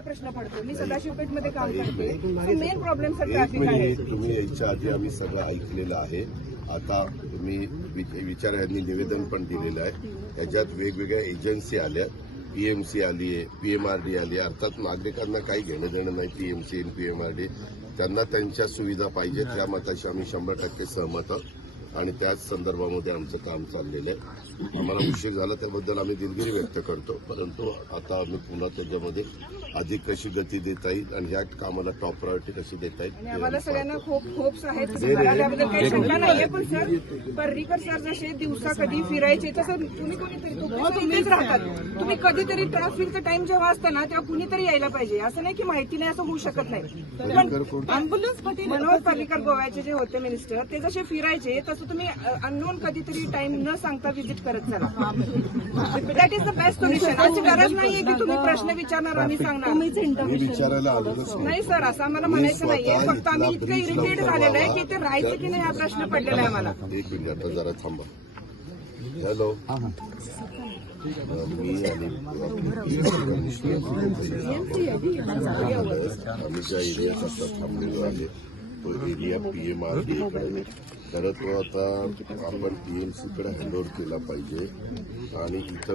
प्रश्न पडतो. मी सदाशिवपेठमध्ये काम एक करते. मेन प्रॉब्लेम सर ट्रॅफिक आहे. तुम्ही यायच्या आधी आम्ही सगळं ऐकलेलं आहे. आता तुम्ही वि- विचार यांनी निवेदन पण दिलेलं आहे. याच्यात वेगवेगळ्या एजन्सी आल्या. पीएमसी आली आहे पीएमआरडी आली आहे. अर्थात नागरिकांना काही घेणं देणं नाही पीएमसी आणि पीएमआरडी त्यांना त्यांच्या सुविधा पाहिजेत. त्या मताशी आम्ही शंभर टक्के सहमत आहोत. आणि त्याच संदर्भामध्ये आमचं काम चाललेलं आहे. आम्हाला उशीर झाला त्याबद्दल आम्ही दिलगिरी व्यक्त करतो. परंतु आता आम्ही पुन्हा त्याच्यामध्ये अधिक कशी गती देता येईल आणि ह्या कामाला टॉप प्रायोरिटी कशी देता येईल आम्हाला आम्ही सगळ्यांना. खूप होप्स आहेत तसं नाही, नाही. त्याबद्दल काही शंका नाहीये पण सर पर्रीकर सर जसे दिवसा कधी फिरायचे तसं तुम्ही कोणीतरी तुम्ही इथेच राहतात. तुम्ही कधीतरी ट्रॅफिकचा टाइम जेव्हा असतं ना तेव्हा कुणीतरी यायला पाहिजे. असं नाही की माहिती नाही असं होऊ शकत नाही? पण अँब्युलन्स मनोहर पर्रीकर गोव्याचे जे होते मिनिस्टर ते जसे फिरायचे तसं तुम्ही अननोन कधीतरी टाइम न सांगता व्हिजिट करत चला. That is the best solution अशी गरज नाहीये की तुम्ही प्रश्न विचारणार आम्ही सांगणार. मी विचारायला आलेलोच नाही. नाही सर असं आम्हाला म्हणायचं नाहीये. फक्त आम्ही इतकं इरिटेट झालेलं आहे की ते राहायचं की नाही हा प्रश्न पडलेला आहे आम्हाला. एक मिनिट आता जरा थांबा. हॅलो मी आणि आम्ही ज्या एरियात आता थांबलेलो आहे तो एरिया पीएमआरडी तर तो आता आपण पीएमसी कडे हँडओव्हर केला पाहिजे. आणि इथं